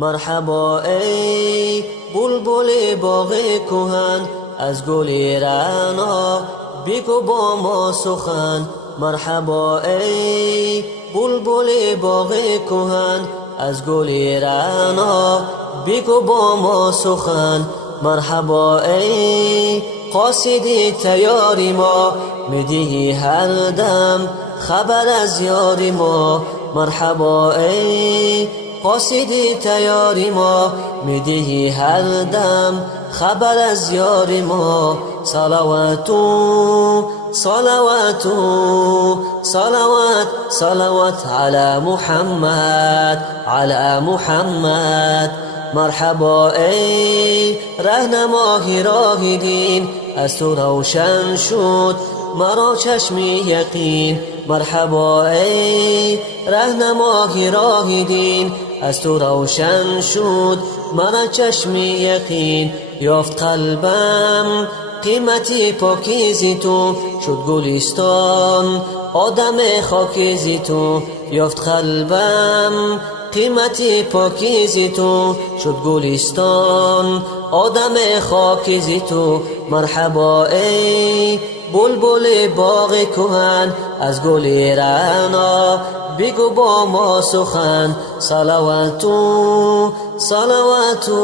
مرحبا ای بلبل باغ کهن، از گل رعنا بگو با ما سخن. مرحبا ای بلبل باغ کهن، از گل رعنا بگو با ما سخن. مرحبا ای قاصد تیار ما، میدهی هر دم خبر از یار ما. مرحبا ای قاصد تیار ما، میدهی هر دم خبر از یار ما. صلواتو صلواتو صلوات صلوات علی محمد علی محمد. مرحبا ای رهنمای راه دین، از تو روشن شد مرا چشم یقین. مرحبا ای رهنمای راه دین، از تو روشن شد مرا چشم یقین. یافت قلبم قیمتی پاکیزی تو، شد گلستان آدم خاکیزی تو. یافت قلبم قیمتی پاکیزی تو، شد گلستان آدم خاکیزی تو. مرحبا ای بلبل باغ کهن، از گل رعنا بگو با ما سخن. صلواتو صلواتو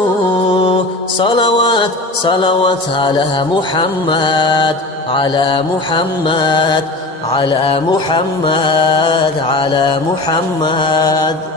صلوات صلوات علی محمد علی محمد علی محمد علی محمد.